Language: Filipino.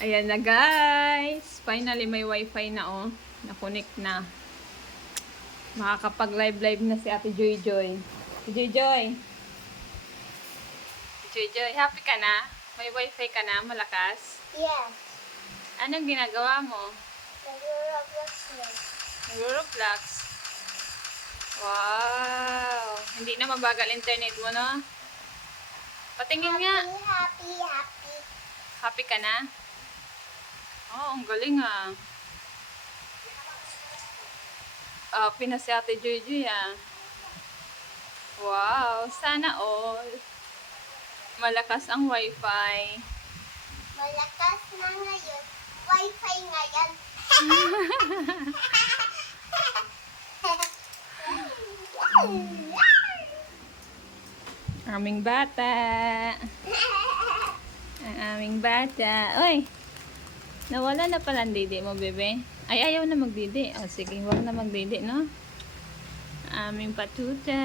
Ayan na guys. Finally may wifi na oh. Na-connect na. Makakapag-live na si Ate Joy Joy. Si Joy Joy. Si Joy Joy, happy ka na? May wifi ka na? Malakas? Yes. Anong ginagawa mo? Nag-Roblox na. Nag-Roblox. Wow! Hindi na mabagal internet mo, no? Patingin nga. Happy. Happy ka na? Oh, ang galing ah. Happy na si Ate Joy Joy ah. Wow! Sana all. Malakas ang wifi. Malakas na ngayon. Wi-Fi ngayon. Aming bata. Ang aming bata. Uy! Nawala na pala ang didi mo, bebe. Ay, ayaw na magdidi. O, sige, huwag na magdidi, no? Aming patuta.